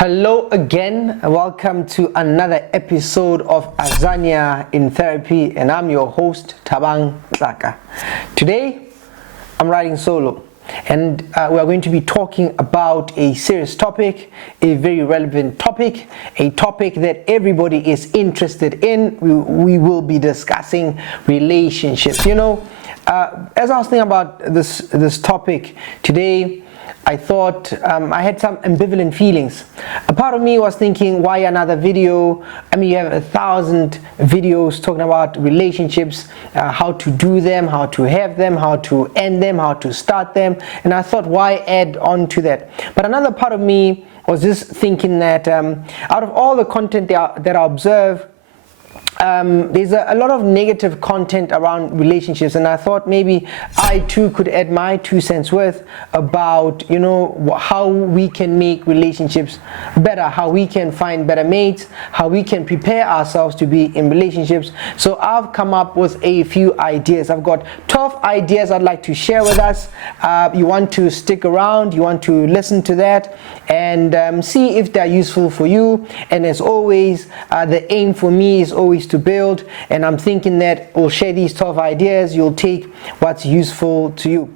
Hello again, welcome to another episode of Azania in Therapy, and I'm your host Thabang Tlaka. Today I'm riding solo, and we are going to be talking about a serious topic, a very relevant topic, a topic that everybody is interested in. We will be discussing relationships. As I was thinking about this topic today, I thought I had some ambivalent feelings. A part of me was thinking, why another video? I mean, you have 1,000 videos talking about relationships, how to do them, how to have them, how to end them, how to start them, and I thought, why add on to that? But another part of me was just thinking that out of all the content that I observe, there's a lot of negative content around relationships, and I thought maybe I too could add my 2 cents worth about how we can make relationships better, how we can find better mates, how we can prepare ourselves to be in relationships. So I've come up with a few ideas. I've got 12 ideas I'd like to share with us. You want to stick around, you want to listen to that and see if they're useful for you. And as always, the aim for me is always to build, and I'm thinking that we'll share these 12 ideas, you'll take what's useful to you.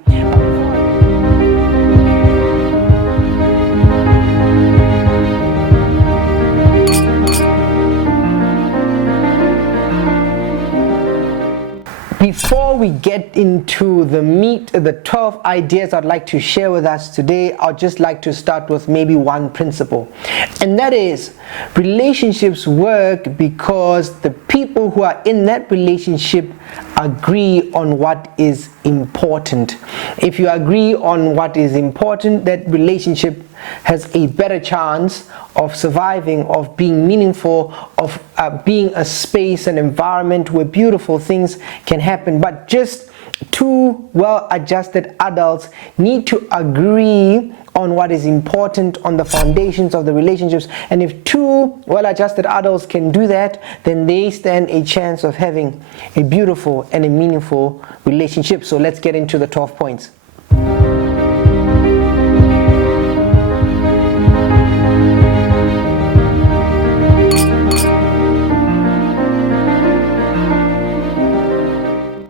Before we get into the meat, the 12 ideas I'd like to share with us today, I'd just like to start with maybe one principle. And that is, relationships work because the people who are in that relationship agree on what is important. If you agree on what is important, that relationship has a better chance of surviving, of being meaningful, of being a space, an environment where beautiful things can happen. But just two well-adjusted adults need to agree on what is important, on the foundations of the relationships. And if two well-adjusted adults can do that, then they stand a chance of having a beautiful and a meaningful relationship. So let's get into the 12 points.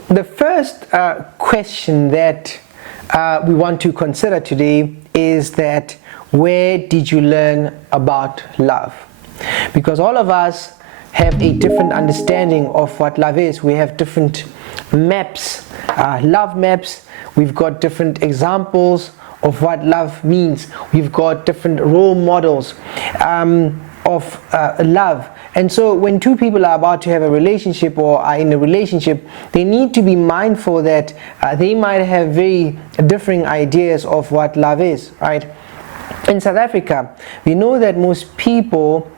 The first question that we want to consider today is that, where did you learn about love? Because all of us have a different understanding of what love is. We have different maps, love maps. We've got different examples of what love means. We've got different role models of love. And so when two people are about to have a relationship or are in a relationship, they need to be mindful that they might have very differing ideas of what love is, right? In South Africa, we know that most people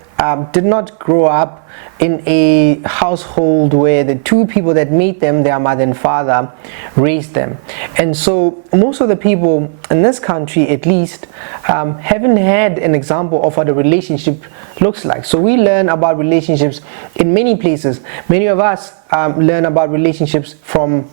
did not grow up in a household where the two people that made them, their mother and father, raised them. And so most of the people in this country, at least, haven't had an example of what a relationship looks like. So we learn about relationships in many places. Many of us learn about relationships from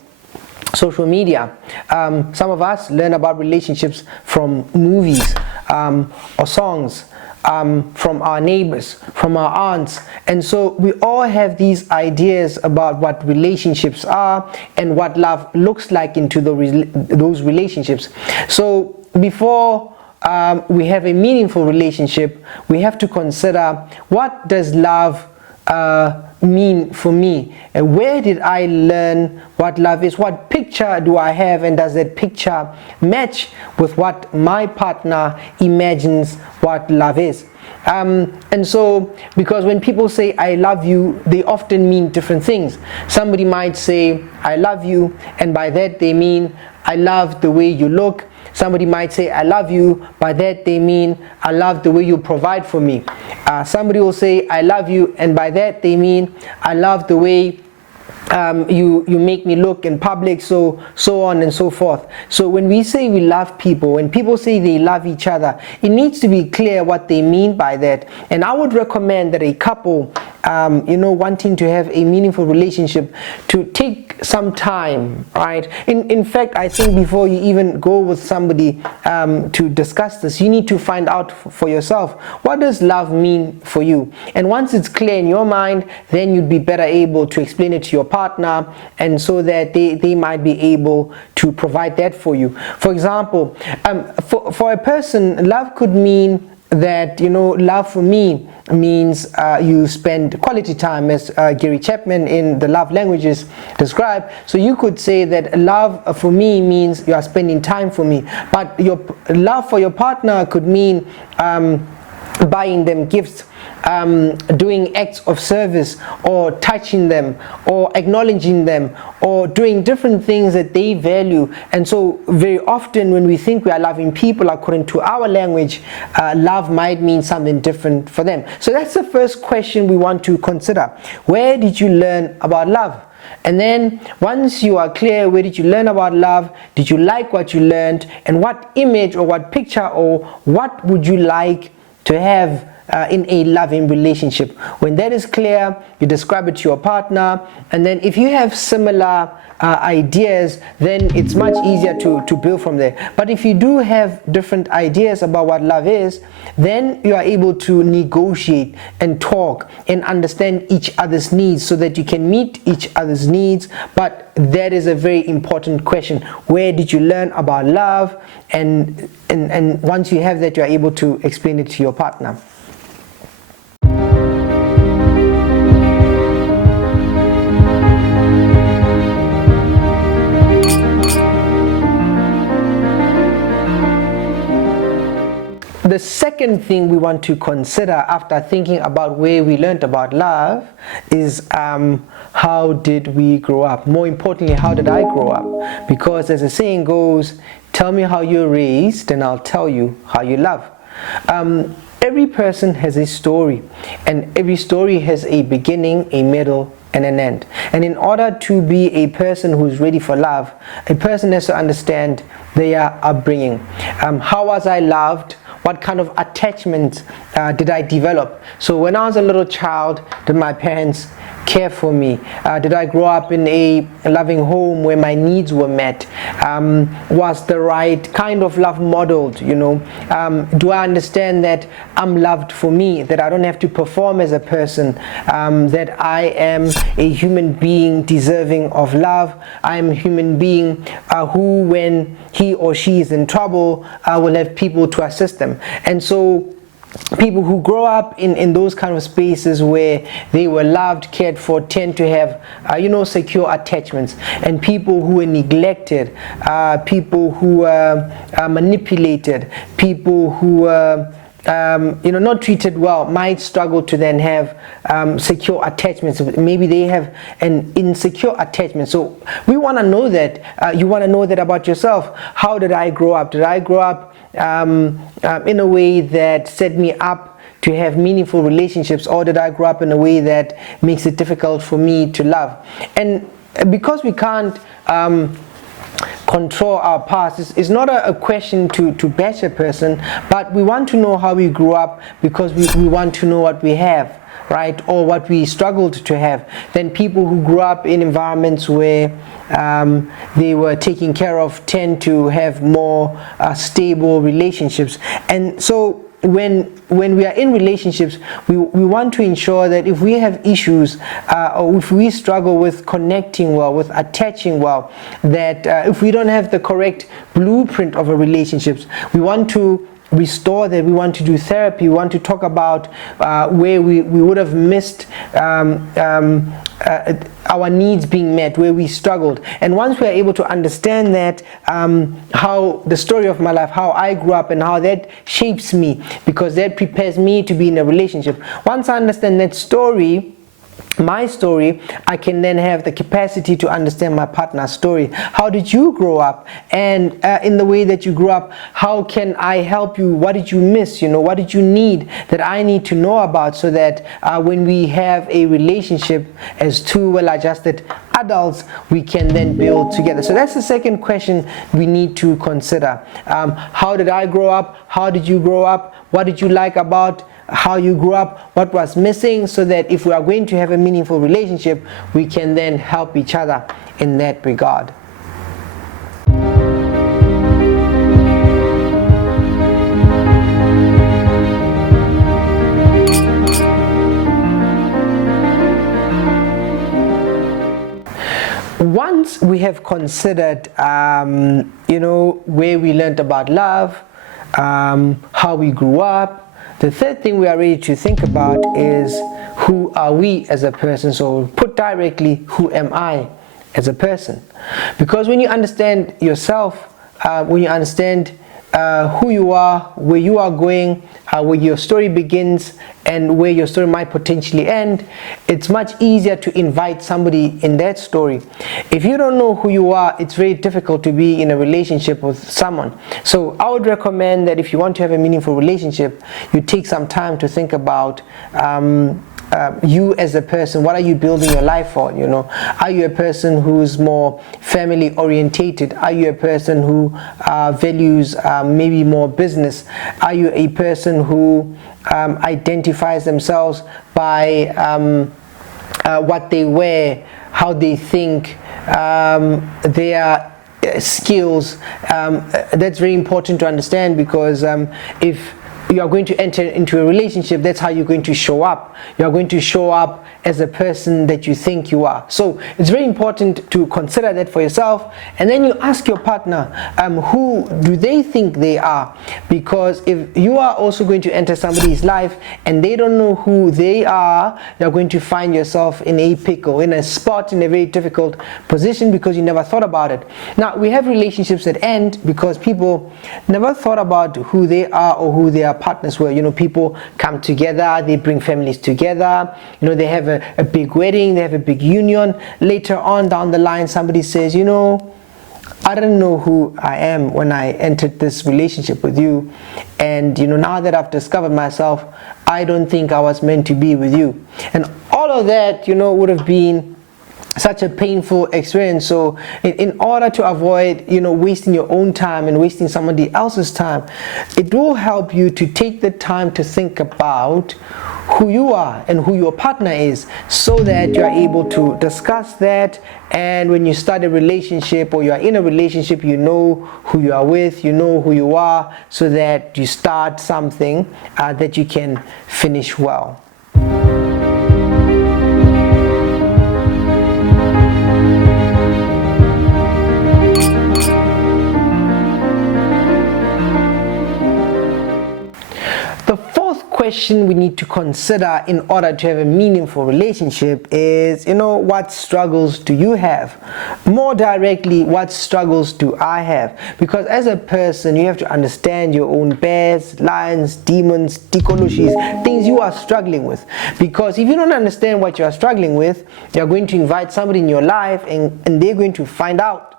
social media. Some of us learn about relationships from movies or songs. From our neighbors, from our aunts. And so we all have these ideas about what relationships are and what love looks like into those relationships. So before we have a meaningful relationship, we have to consider, what does love mean for me, and where did I learn what love is? What picture do I have, and does that picture match with what my partner imagines what love is? And so, because when people say I love you, they often mean different things. Somebody might say I love you, and by that they mean I love the way you look. Somebody might say I love you, by that they mean I love the way you provide for me. Somebody will say I love you, and by that they mean I love the way you make me look in public, so on and so forth. So when we say we love people, when people say they love each other, it needs to be clear what they mean by that. And I would recommend that a couple wanting to have a meaningful relationship, to take some time, right? In fact, I think before you even go with somebody to discuss this, you need to find out for yourself, what does love mean for you? And once it's clear in your mind, then you'd be better able to explain it to your partner, and so that they might be able to provide that for you. For example, for a person, love could mean that, love for me means you spend quality time, as Gary Chapman in the Love Languages described. So you could say that love for me means you are spending time for me, but your love for your partner could mean buying them gifts, doing acts of service, or touching them, or acknowledging them, or doing different things that they value. And so very often when we think we are loving people according to our language, love might mean something different for them. So that's the first question we want to consider. Where did you learn about love? And then once you are clear, where did you learn about love? Did you like what you learned? And what image or what picture or what would you like to have in a loving relationship? When that is clear, you describe it to your partner, and then if you have similar ideas, then it's much easier to build from there. But if you do have different ideas about what love is, then you are able to negotiate and talk and understand each other's needs, so that you can meet each other's needs. But that is a very important question. Where did you learn about love? And once you have that, you are able to explain it to your partner. The second thing we want to consider after thinking about where we learned about love is how did we grow up? More importantly, how did I grow up? Because as the saying goes, tell me how you're raised and I'll tell you how you love. Every person has a story, and every story has a beginning, a middle, and an end. And in order to be a person who's ready for love, a person has to understand their upbringing. How was I loved? What kind of attachment did I develop? So when I was a little child, did my parents care for me? Did I grow up in a loving home where my needs were met? Was the right kind of love modeled? Do I understand that I'm loved for me, that I don't have to perform as a person, that I am a human being deserving of love? I am a human being who, when he or she is in trouble, will have people to assist them. And so people who grow up in those kind of spaces where they were loved, cared for, tend to have secure attachments. And people who were neglected, people who were manipulated, people who were not treated well, might struggle to then have secure attachments. Maybe they have an insecure attachment. So we want to know that. You want to know that about yourself. How did I grow up? Did I grow up in a way that set me up to have meaningful relationships, or did I grow up in a way that makes it difficult for me to love? And because we can't control our past, it's not a question to bash a person, but we want to know how we grew up, because we want to know what we have, right, or what we struggled to have. Then people who grew up in environments where they were taken care of tend to have more stable relationships. And so when we are in relationships, we want to ensure that if we have issues or if we struggle with connecting well, with attaching well, that if we don't have the correct blueprint of a relationship, we want to restore that. We want to do therapy. We want to talk about where we would have missed our needs being met, where we struggled. And once we are able to understand that, how the story of my life, how I grew up, and how that shapes me, because that prepares me to be in a relationship. Once I understand that story, my story, I can then have the capacity to understand my partner's story. How did you grow up? And in the way that you grew up, how can I help you? What did you miss? What did you need that I need to know about, so that when we have a relationship as two well-adjusted adults, we can then build together. So that's the second question we need to consider. How did I grow up? How did you grow up? What did you like about how you grew up, what was missing, so that if we are going to have a meaningful relationship, we can then help each other in that regard. Once we have considered, where we learned about love, how we grew up, the third thing we are ready to think about is who are we as a person. So put directly, who am I as a person? Because when you understand yourself, when you understand who you are, where you are going, where your story begins and where your story might potentially end, it's much easier to invite somebody in that story. If you don't know who you are, it's very difficult to be in a relationship with someone. So I would recommend that if you want to have a meaningful relationship, you take some time to think about you as a person. What are you building your life for? Are you a person who's more family orientated? Are you a person who values maybe more business? Are you a person who identifies themselves by what they wear, how they think, their skills? That's very important to understand, because if you are going to enter into a relationship, that's how you're going to show up. You are going to show up as a person that you think you are. So it's very important to consider that for yourself, and then you ask your partner, who do they think they are? Because if you are also going to enter somebody's life and they don't know who they are, you're going to find yourself in a pickle, in a spot, in a very difficult position, because you never thought about it. Now, we have relationships that end because people never thought about who they are or who their partners were. People come together, they bring families together, they have a big wedding, they have a big union. Later on down the line, somebody says, I didn't know who I am when I entered this relationship with you, and now that I've discovered myself, I don't think I was meant to be with you. And all of that would have been such a painful experience. So in order to avoid wasting your own time and wasting somebody else's time, it will help you to take the time to think about who you are and who your partner is, so that you are able to discuss that. And when you start a relationship or you are in a relationship, you know who you are with, you know who you are, so that you start something that you can finish well. Question we need to consider in order to have a meaningful relationship is, what struggles do you have? More directly, what struggles do I have? Because as a person, you have to understand your own bears, lions, demons, tikoloshis, things you are struggling with. Because if you don't understand what you are struggling with, you're going to invite somebody in your life and they're going to find out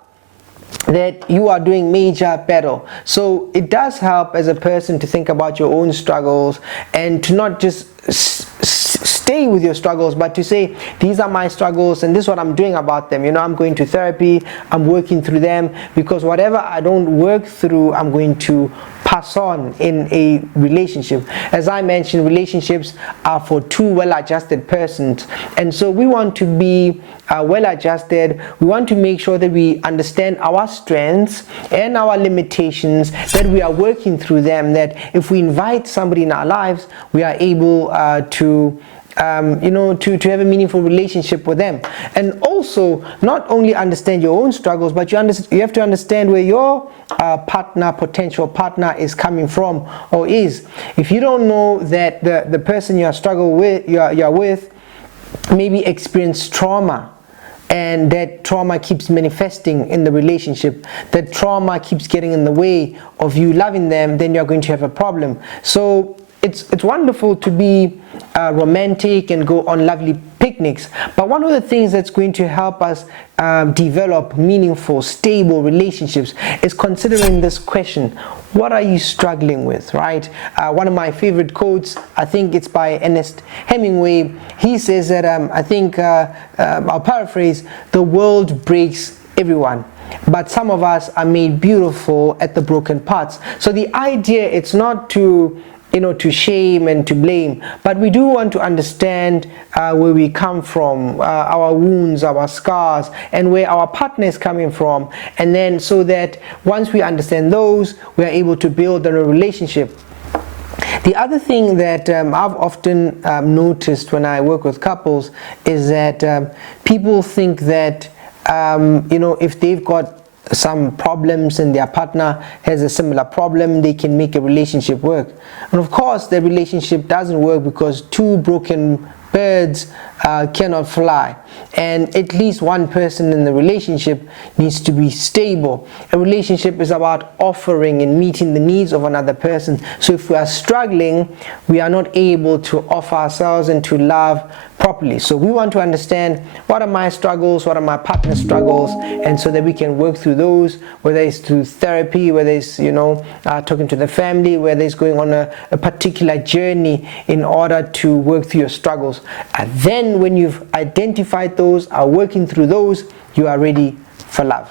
that you are doing major battle. So it does help as a person to think about your own struggles and to not just stay with your struggles, but to say, these are my struggles and this is what I'm doing about them. I'm going to therapy, I'm working through them, because whatever I don't work through, I'm going to pass on in a relationship. As I mentioned, relationships are for two well-adjusted persons, and so we want to be well-adjusted. We want to make sure that we understand our strengths and our limitations, that we are working through them, that if we invite somebody in our lives, we are able to have a meaningful relationship with them. And also, not only understand your own struggles, but you have to understand where your potential partner is coming from or is. If you don't know that the person you are with maybe experienced trauma, and that trauma keeps manifesting in the relationship, that trauma keeps getting in the way of you loving them, then you're going to have a problem. So it's wonderful to be romantic and go on lovely picnics, but one of the things that's going to help us develop meaningful, stable relationships is considering this question: what are you struggling with, right? One of my favorite quotes, I think it's by Ernest Hemingway. He says that, I'll paraphrase, the world breaks everyone, but some of us are made beautiful at the broken parts. So the idea, it's not to to shame and to blame, but we do want to understand where we come from, our wounds, our scars, and where our partner is coming from, and then so that once we understand those, we are able to build a relationship. The other thing that I've often noticed when I work with couples is that people think that if they've got some problems and their partner has a similar problem, they can make a relationship work. And of course, the relationship doesn't work because two broken birds cannot fly, and at least one person in the relationship needs to be stable. A relationship is about offering and meeting the needs of another person. So if we are struggling, we are not able to offer ourselves and to love properly. So we want to understand, what are my struggles, what are my partner's struggles, and so that we can work through those, whether it's through therapy, whether it's talking to the family, whether it's going on a particular journey in order to work through your struggles. And then when you've identified those, are working through those, you are ready for love.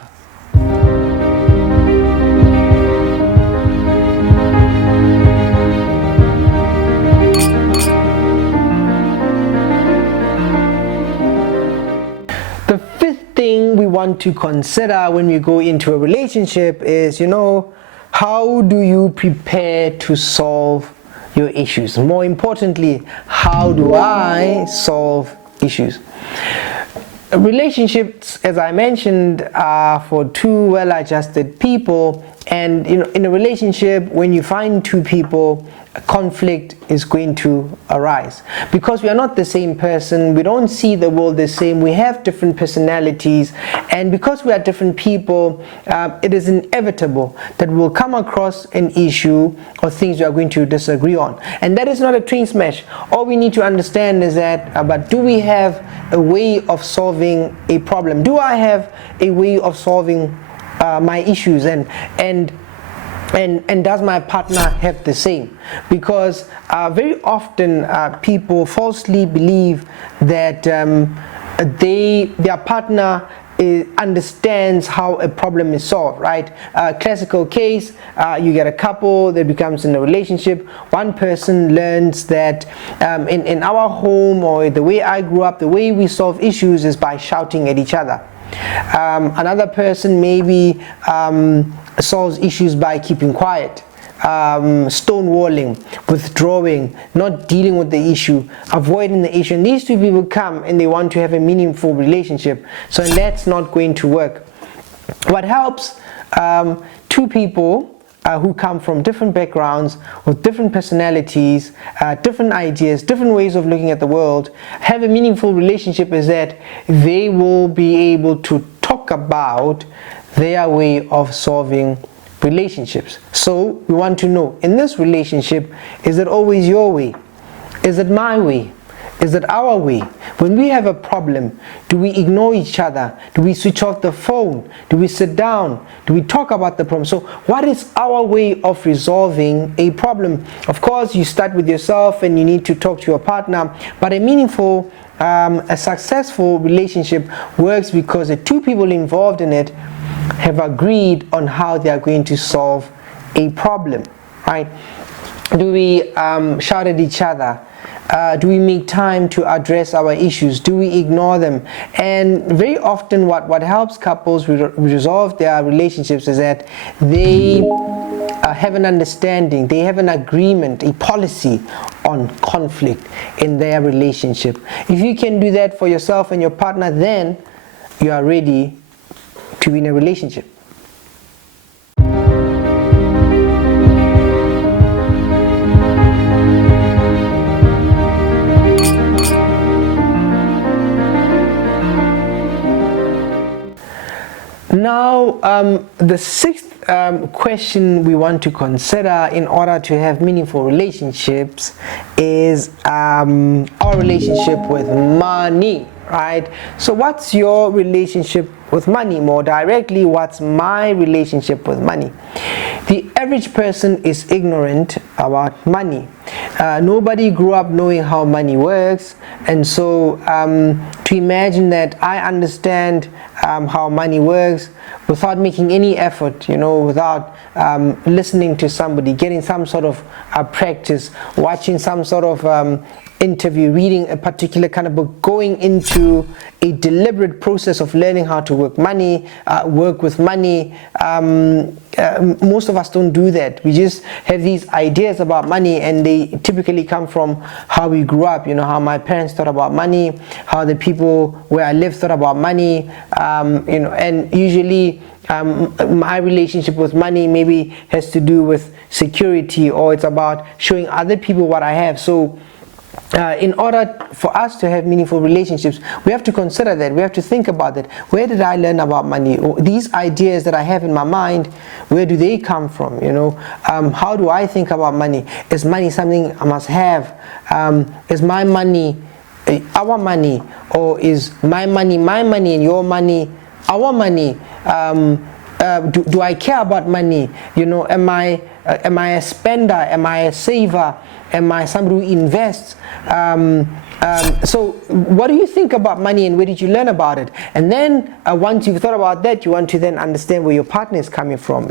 The fifth thing we want to consider when we go into a relationship is, how do you prepare to solve your issues? More importantly, how do I solve issues? Relationships, as I mentioned, are for two well-adjusted people, and in a relationship, when you find two people, conflict is going to arise because we are not the same person, we don't see the world the same, we have different personalities, and because we are different people, it is inevitable that we'll come across an issue or things we are going to disagree on, and that is not a train smash. All we need to understand is that, but do we have a way of solving a problem? Do I have a way of solving my issues, and does my partner have the same? Because very often people falsely believe that their partner understands how a problem is solved, right? Classical case, you get a couple that becomes in a relationship. One person learns that in our home, or the way I grew up, the way we solve issues is by shouting at each other. Another person maybe solves issues by keeping quiet, stonewalling, withdrawing, not dealing with the issue, avoiding the issue. And these two people come and they want to have a meaningful relationship, so that's not going to work. What helps two people who come from different backgrounds, with different personalities, different ideas, different ways of looking at the world, have a meaningful relationship is that they will be able to talk about their way of solving relationships. So we want to know, in this relationship, is it always your way? Is it my way? Is it our way? When we have a problem, do we ignore each other? Do we switch off the phone? Do we sit down? Do we talk about the problem? So what is our way of resolving a problem? Of course, you start with yourself and you need to talk to your partner, but a meaningful, a successful relationship works because the two people involved in it have agreed on how they are going to solve a problem, right? Do we shout at each other? Do we make time to address our issues? Do we ignore them? And very often what helps couples resolve their relationships is that they have an understanding, they have an agreement, a policy on conflict in their relationship. If you can do that for yourself and your partner, then you are ready to be in a relationship. Now, the sixth question we want to consider in order to have meaningful relationships is our relationship with money. right? So what's your relationship with money? More directly, what's my relationship with money? The average person is ignorant about money. Nobody grew up knowing how money works, and so to imagine that I understand how money works without making any effort, without listening to somebody, getting some sort of practice, watching some sort of interview, reading a particular kind of book, going into a deliberate process of learning how to work with money. Most of us don't do that. We just have these ideas about money, and they typically come from how we grew up, how my parents thought about money, how the people where I live thought about money, and usually my relationship with money maybe has to do with security, or it's about showing other people what I have. So in order for us to have meaningful relationships, we have to consider that. We have to think about that. Where did I learn about money? These ideas that I have in my mind, where do they come from? How do I think about money? Is money something I must have? Is my money our money, or is my money and your money our money? Do I care about money? Am I a spender? Am I a saver? Am I somebody who invests? So what do you think about money, and where did you learn about it? And then once you've thought about that, you want to then understand where your partner is coming from.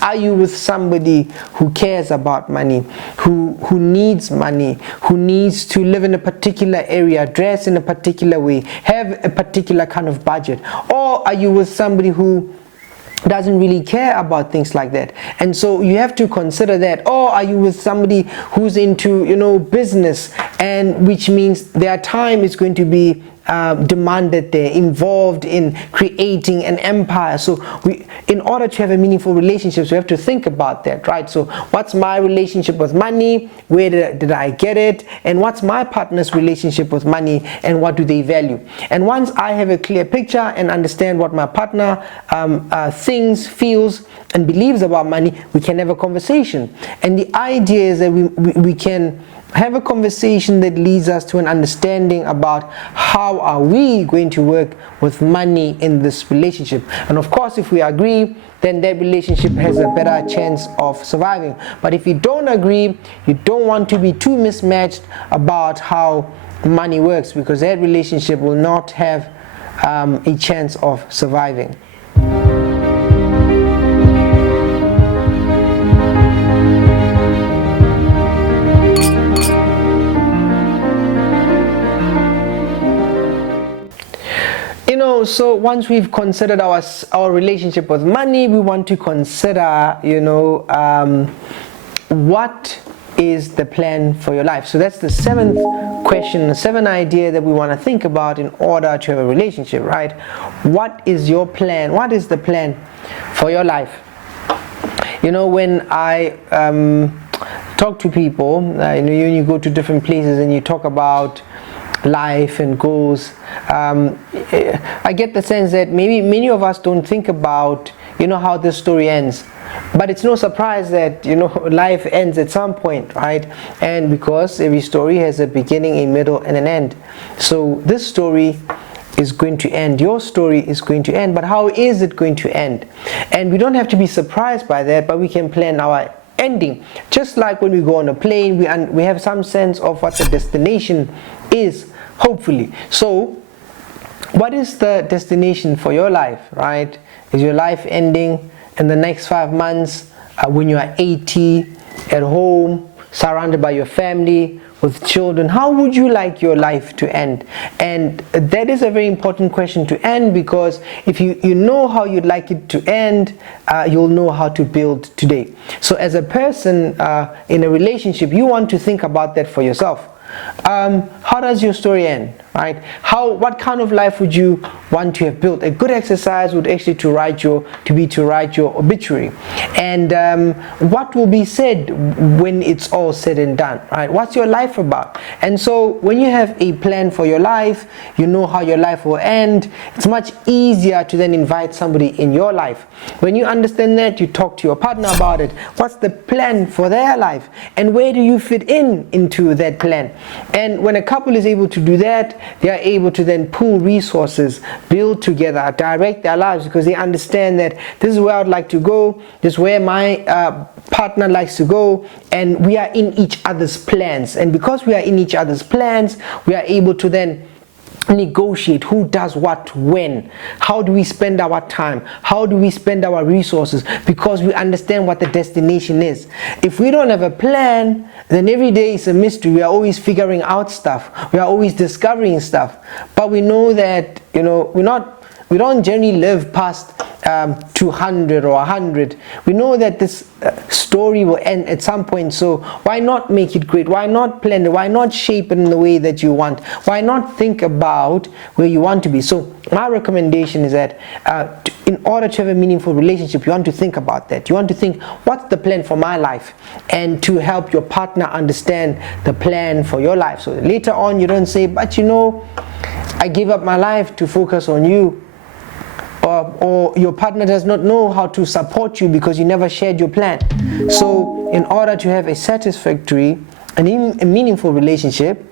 Are you with somebody who cares about money, who needs money, who needs to live in a particular area, dress in a particular way, have a particular kind of budget? Or are you with somebody who doesn't really care about things like that? And so you have to consider that. Or are you with somebody who's into business, and which means their time is going to be demanded, they're involved in creating an empire. So in order to have a meaningful relationship, we have to think about that, right? So what's my relationship with money? Where did I get it? And what's my partner's relationship with money, and what do they value? And once I have a clear picture and understand what my partner thinks, feels, and believes about money, we can have a conversation. And the idea is that we can have a conversation that leads us to an understanding about how are we going to work with money in this relationship. And of course, if we agree, then that relationship has a better chance of surviving. But if you don't agree, you don't want to be too mismatched about how money works, because that relationship will not have a chance of surviving. So once we've considered our relationship with money, we want to consider, what is the plan for your life? So that's the seventh question, the seventh idea that we want to think about in order to have a relationship, right? What is your plan? What is the plan for your life? When I talk to people, you go to different places and you talk about life and goals, I get the sense that maybe many of us don't think about how this story ends. But it's no surprise that life ends at some point, right? And because every story has a beginning, a middle, and an end. So this story is going to end, your story is going to end, but how is it going to end? And we don't have to be surprised by that, but we can plan our ending. Just like when we go on a plane, we have some sense of what the destination is, hopefully. So what is the destination for your life, right? Is your life ending in the next 5 months, when you are 80, at home, surrounded by your family, with children? How would you like your life to end? And that is a very important question to end, because if you know how you'd like it to end, you'll know how to build today. So as a person in a relationship, you want to think about that for yourself. How does your story end, right? What kind of life would you want to have built? A good exercise would actually to write your obituary, and what will be said when it's all said and done, right? What's your life about? And so when you have a plan for your life, you know how your life will end. It's much easier to then invite somebody in your life. When you understand that, you talk to your partner about it. What's the plan for their life, and where do you fit into that plan? And when a couple is able to do that, they are able to then pool resources, build together, direct their lives, because they understand that this is where I'd like to go, this is where my partner likes to go, and we are in each other's plans. And because we are in each other's plans, we are able to then negotiate who does what when, how do we spend our time, how do we spend our resources, because we understand what the destination is. If we don't have a plan, then every day is a mystery. We are always figuring out stuff, we are always discovering stuff, but we know that, you know, we don't generally live past 200 or 100. We know that this story will end at some point, so why not make it great? Why not plan it? Why not shape it in the way that you want? Why not think about where you want to be? So my recommendation is that in order to have a meaningful relationship, you want to think about that. You want to think, what's the plan for my life? And to help your partner understand the plan for your life. So later on, you don't say, but you know, I gave up my life to focus on you. Or your partner does not know how to support you because you never shared your plan. So in order to have a satisfactory and a meaningful relationship,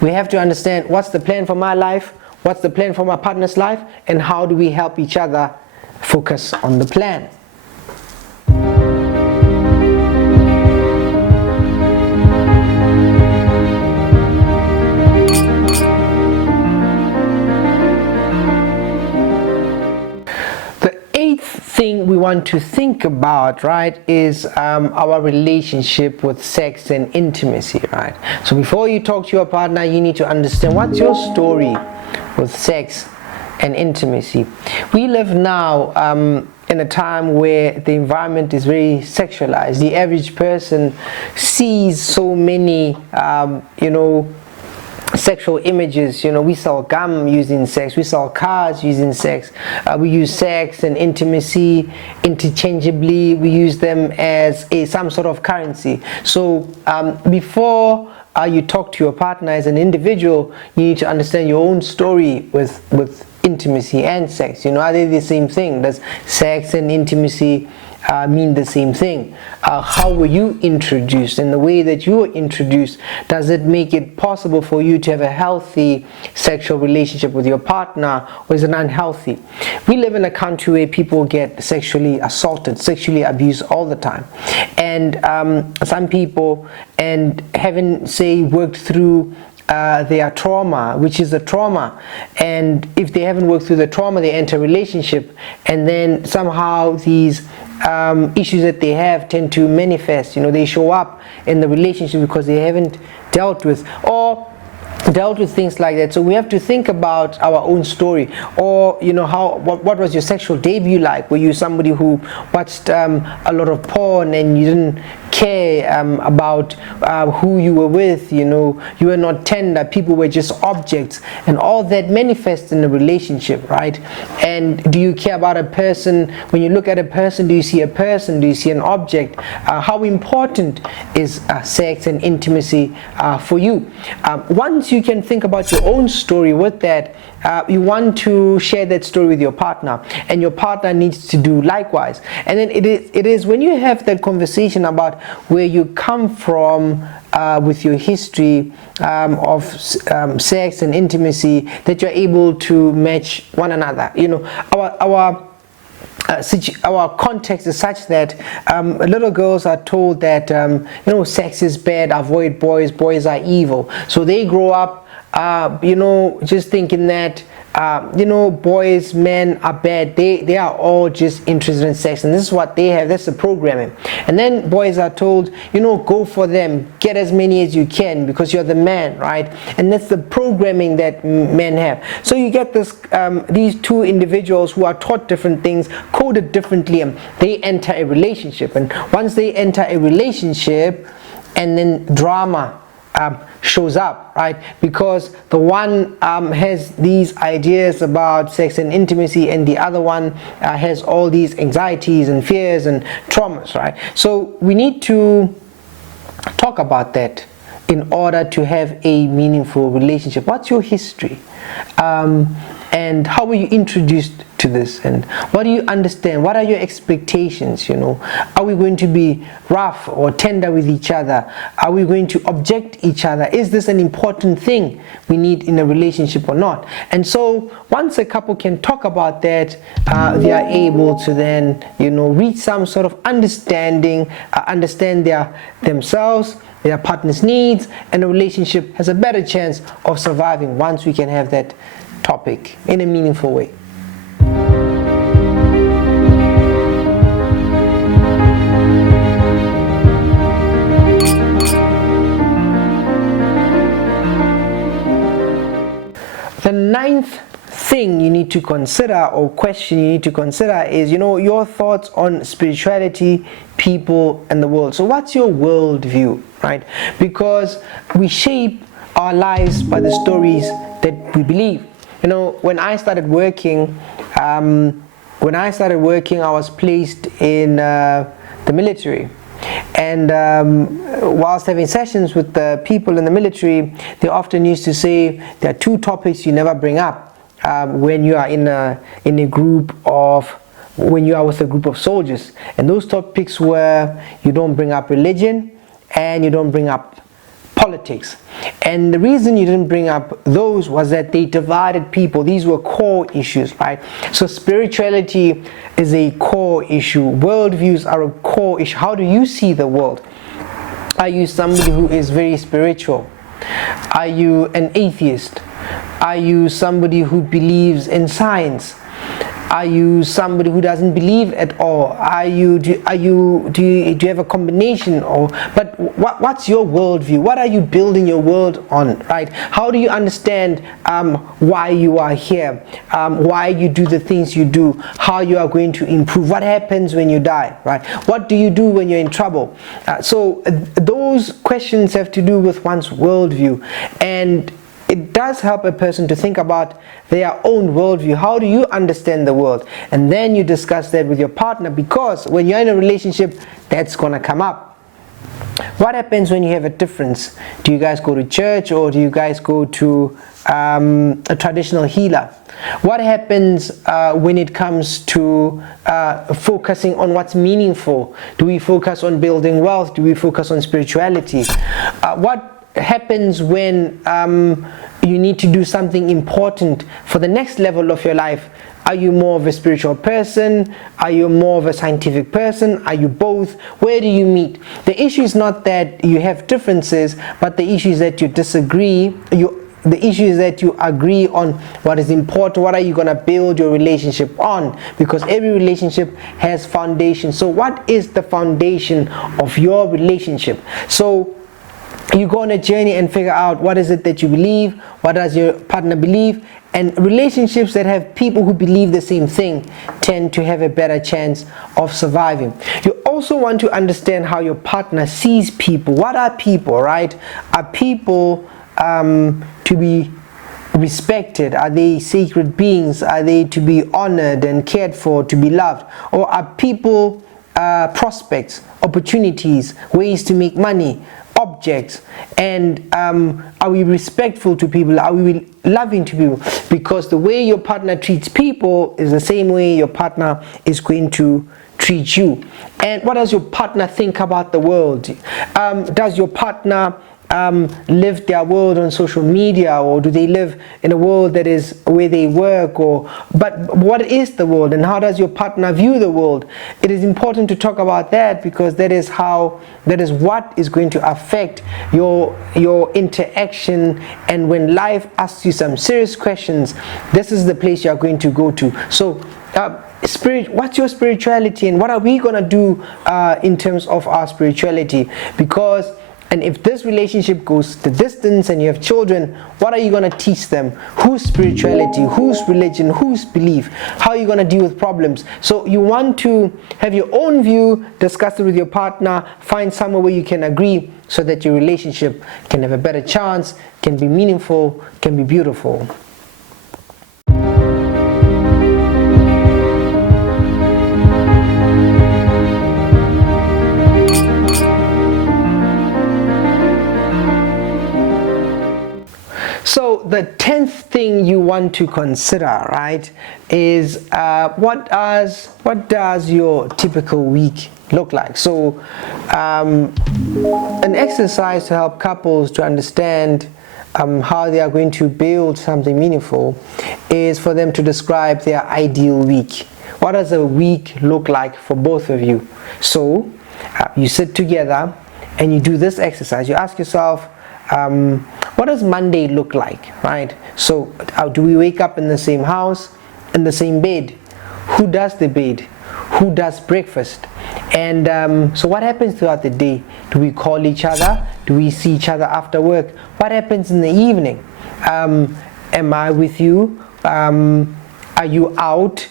we have to understand what's the plan for my life, what's the plan for my partner's life, and how do we help each other focus on the plan. Thing we want to think about, right, is our relationship with sex and intimacy, right? So before you talk to your partner, you need to understand what's your story with sex and intimacy. We live now in a time where the environment is very sexualized. The average person sees so many sexual images. You know, we sell gum using sex, we sell cars using sex, we use sex and intimacy interchangeably, we use them as some sort of currency. So before you talk to your partner as an individual, you need to understand your own story with intimacy and sex. You know, are they the same thing? Does sex and intimacy mean the same thing? How were you introduced? And the way that you were introduced, does it make it possible for you to have a healthy sexual relationship with your partner, or is it unhealthy? We live in a country where people get sexually assaulted, sexually abused all the time, and some people, and haven't, say, worked through their trauma, which is a trauma, and if they haven't worked through the trauma, they enter a relationship, and then somehow these issues that they have tend to manifest. You know, they show up in the relationship because they haven't dealt with things like that. So we have to think about our own story. Or, you know, what was your sexual debut like? Were you somebody who watched a lot of porn and you didn't care about who you were with? You know, you were not tender, people were just objects, and all that manifests in a relationship, right? And do you care about a person? When you look at a person, do you see a person? Do you see an object? How important is sex and intimacy for you? Once you can think about your own story with that, you want to share that story with your partner, and your partner needs to do likewise. And then it is when you have that conversation about where you come from with your history of sex and intimacy, that you're able to match one another. You know, our context is such that little girls are told that sex is bad, avoid boys are evil. So they grow up just thinking that boys, men are bad. They are all just interested in sex, and this is what they have. That's the programming. And then boys are told, go for them, get as many as you can because you're the man, right? And that's the programming that men have. So you get this these two individuals who are taught different things, coded differently, and they enter a relationship. And once they enter a relationship, and then drama shows up, right? Because the one has these ideas about sex and intimacy, and the other one has all these anxieties and fears and traumas, right? So we need to talk about that in order to have a meaningful relationship. What's your history? And how were you introduced to this? And what do you understand? What are your expectations? Are we going to be rough or tender with each other? Are we going to object each other? Is this an important thing we need in a relationship or not? And so once a couple can talk about that, they are able to then reach some sort of understanding, understand themselves, their partner's needs, and a relationship has a better chance of surviving once we can have that topic in a meaningful way. The ninth thing you need to consider, or question you need to consider, is your thoughts on spirituality, people, and the world. So what's your worldview, right? Because we shape our lives by the stories that we believe. When I started working, I was placed in the military. And whilst having sessions with the people in the military, they often used to say there are two topics you never bring up when you are when you are with a group of soldiers. And those topics were, you don't bring up religion and you don't bring up politics. And the reason you didn't bring up those was that they divided people. These were core issues, right? So spirituality is a core issue. Worldviews are a core issue. How do you see the world? Are you somebody who is very spiritual? Are you an atheist? Are you somebody who believes in science? Are you somebody who doesn't believe at all? Do you have a combination? But what's your worldview? What are you building your world on, right? How do you understand why you are here? Why you do the things you do? How you are going to improve? What happens when you die, right? What do you do when you're in trouble? So those questions have to do with one's worldview, and it does help a person to think about their own worldview. How do you understand the world? And then you discuss that with your partner, because when you're in a relationship, that's going to come up. What happens when you have a difference? Do you guys go to church, or do you guys go to a traditional healer? What happens when it comes to focusing on what's meaningful? Do we focus on building wealth? Do we focus on spirituality? What happens when you need to do something important for the next level of your life? Are you more of a spiritual person? Are you more of a scientific person? Are you both? Where do you meet? The issue is not that you have differences, but the issue is that you disagree. The issue is that you agree on what is important. What are you going to build your relationship on? Because every relationship has foundation. So what is the foundation of your relationship? So you go on a journey and figure out what is it that you believe, what does your partner believe, and relationships that have people who believe the same thing tend to have a better chance of surviving. You also want to understand how your partner sees people. What are people, right? Are people to be respected? Are they sacred beings? Are they to be honored and cared for, to be loved? Or are people prospects, opportunities, ways to make money, objects? And are we respectful to people? Are we loving to people? Because the way your partner treats people is the same way your partner is going to treat you. And what does your partner think about the world? Does your partner live their world on social media, or do they live in a world that is where they work? But what is the world, and how does your partner view the world? It is important to talk about that, because that is what is going to affect your interaction. And when life asks you some serious questions, this is the place you are going to go to. So what's your spirituality, and what are we going to do in terms of our spirituality? And if this relationship goes the distance and you have children, what are you going to teach them? Whose spirituality, whose religion, whose belief? How are you going to deal with problems? So you want to have your own view, discuss it with your partner, find somewhere where you can agree, so that your relationship can have a better chance, can be meaningful, can be beautiful. So the 10th thing you want to consider, right, is what does your typical week look like? So an exercise to help couples to understand how they are going to build something meaningful is for them to describe their ideal week. What does a week look like for both of you? So you sit together and you do this exercise. You ask yourself, what does Monday look like, right? So do we wake up in the same house, in the same bed? Who does the bed? Who does breakfast? And so what happens throughout the day? Do we call each other? Do we see each other after work? What happens in the evening? Am I with you? Are you out?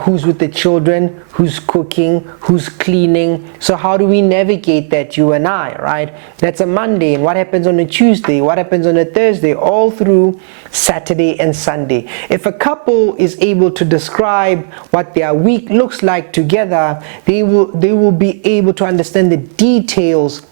Who's with the children? Who's cooking? Who's cleaning? So how do we navigate that, you and I, right? That's a Monday. And what happens on a Tuesday? What happens on a Thursday? All through Saturday and Sunday. If a couple is able to describe what their week looks like together, they will be able to understand the details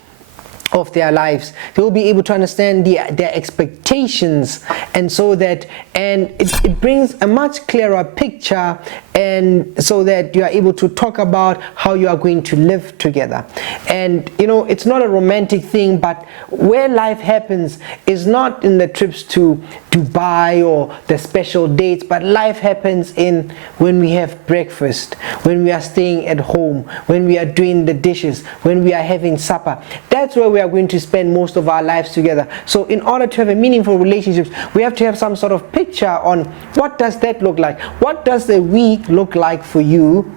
of their lives. They will be able to understand their expectations, and so that it brings a much clearer picture, and so that you are able to talk about how you are going to live together. And it's not a romantic thing, but where life happens is not in the trips to Dubai or the special dates, but life happens in when we have breakfast, when we are staying at home, when we are doing the dishes, when we are having supper. That's where we are going to spend most of our lives together. So in order to have a meaningful relationship, we have to have some sort of picture on what does that look like. What does the week look like for you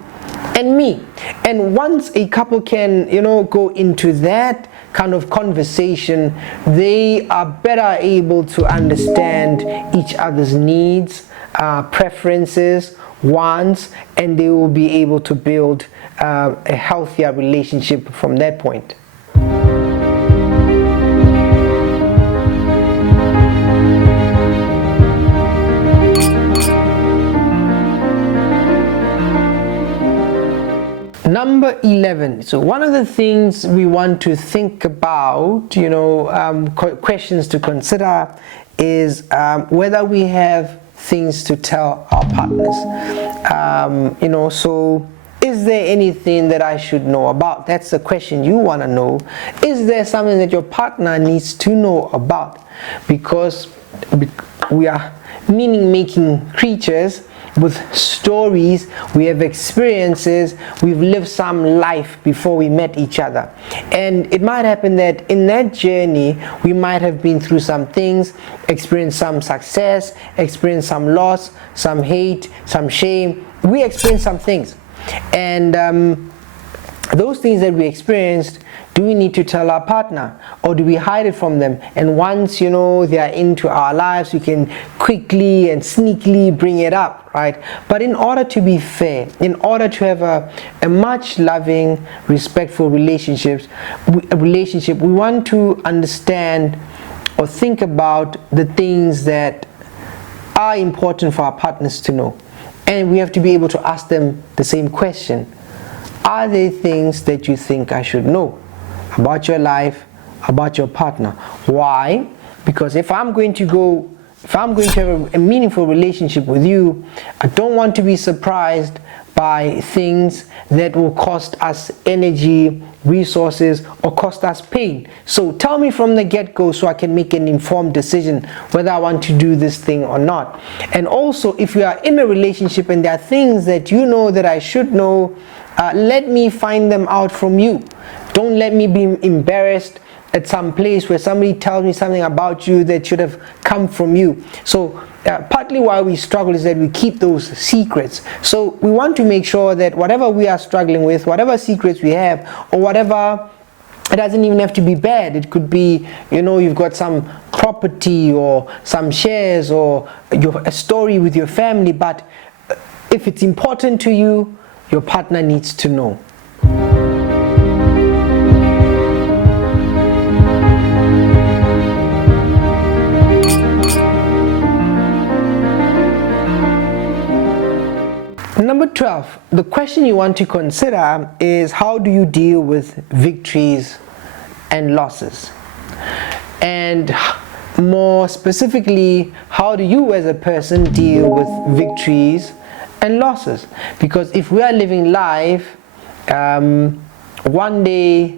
and me? And once a couple can go into that kind of conversation, they are better able to understand each other's needs, preferences, wants, and they will be able to build a healthier relationship from that point. Number 11. So one of the things we want to think about, questions to consider, is whether we have things to tell our partners. So is there anything that I should know about? That's the question you want to know. Is there something that your partner needs to know about? Because we are meaning-making creatures with stories, we have experiences, we've lived some life before we met each other. And it might happen that in that journey, we might have been through some things, experienced some success, experienced some loss, some hate, some shame. We experienced some things. And those things that we experienced, do we need to tell our partner, or do we hide it from them? And once they are into our lives, we can quickly and sneakily bring it up, right? But in order to be fair, in order to have a much loving, respectful relationship, we want to understand or think about the things that are important for our partners to know. And we have to be able to ask them the same question. Are there things that you think I should know about your life, about your partner? Why? Because if I'm going to have a meaningful relationship with you, I don't want to be surprised by things that will cost us energy, resources, or cost us pain. So tell me from the get-go so I can make an informed decision whether I want to do this thing or not. And also, if we are in a relationship and there are things that you know that I should know, let me find them out from you. Don't let me be embarrassed at some place where somebody tells me something about you that should have come from you. So partly why we struggle is that we keep those secrets. So we want to make sure that whatever we are struggling with, whatever secrets we have, or whatever, it doesn't even have to be bad. It could be, you've got some property or some shares or a story with your family, but if it's important to you, your partner needs to know. Number 12, the question you want to consider is, how do you deal with victories and losses? And more specifically, how do you as a person deal with victories and losses? Because if we are living life, one day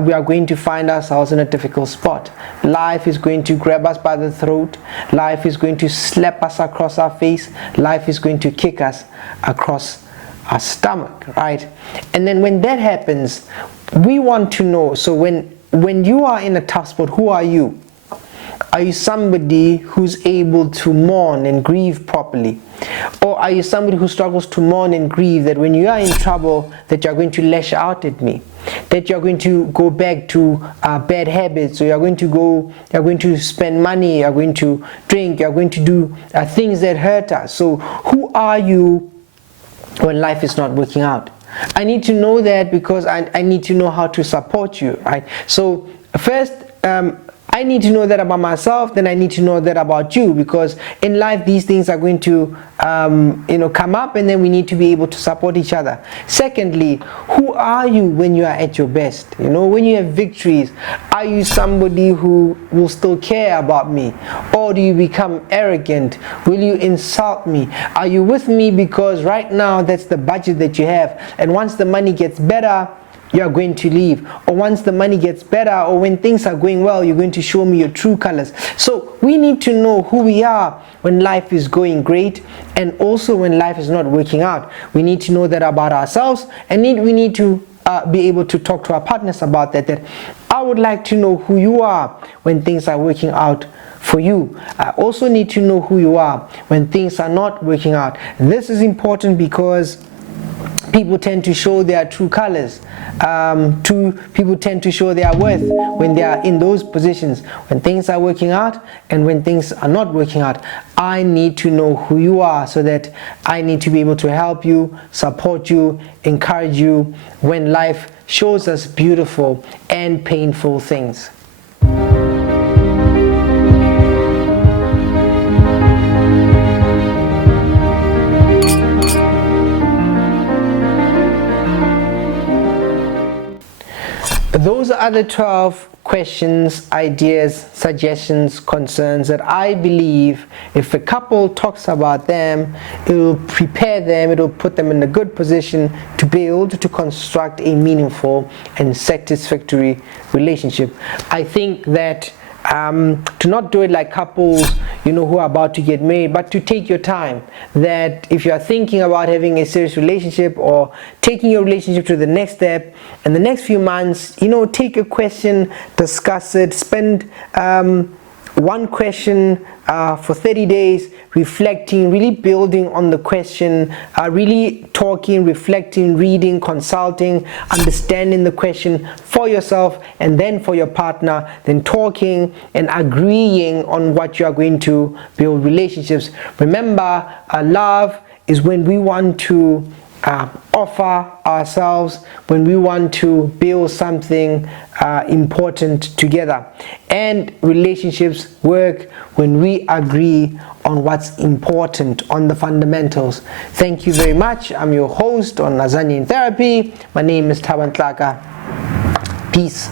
we are going to find ourselves in a difficult spot. Life is going to grab us by the throat. Life is going to slap us across our face. Life is going to kick us across our stomach, right? And then when that happens, we want to know, so when you are in a tough spot, who are you? Are you somebody who's able to mourn and grieve properly? Or are you somebody who struggles to mourn and grieve, that when you are in trouble, that you're going to lash out at me, that you're going to go back to bad habits, or you're going to spend money, you're going to drink, you're going to do things that hurt us? So who are you when life is not working out? I need to know that, because I need to know how to support you, right? So first, I need to know that about myself, then I need to know that about you, because in life these things are going to come up, and then we need to be able to support each other. Secondly, who are you when you are at your best? When you have victories, are you somebody who will still care about me, or do you become arrogant? Will you insult me? Are you with me because right now that's the budget that you have, and once the money gets better, you are going to leave? Or once the money gets better, or when things are going well, you're going to show me your true colors? So we need to know who we are when life is going great, and also when life is not working out. We need to know that about ourselves, and we need to be able to talk to our partners about that I would like to know who you are when things are working out for you. I also need to know who you are when things are not working out. This is important because people tend to show their true colors. People tend to show their worth when they are in those positions, when things are working out and when things are not working out. I need to know who you are, so that I need to be able to help you, support you, encourage you when life shows us beautiful and painful things. Those are the 12 questions, ideas, suggestions, concerns that I believe if a couple talks about them, it will prepare them, it will put them in a good position to build, to construct a meaningful and satisfactory relationship. I think that to not do it like couples who are about to get married, but to take your time. That if you are thinking about having a serious relationship or taking your relationship to the next step, in the next few months, take a question, discuss it, spend one question for 30 days, reflecting, really building on the question, really talking, reflecting, reading, consulting, understanding the question for yourself and then for your partner, then talking and agreeing on what you are going to build relationships. Remember, love is when we want to offer ourselves, when we want to build something important together. And relationships work when we agree on what's important, on the fundamentals. Thank you very much. I'm your host on Lasagna in Therapy. My name is Thabang Tlaka. Peace.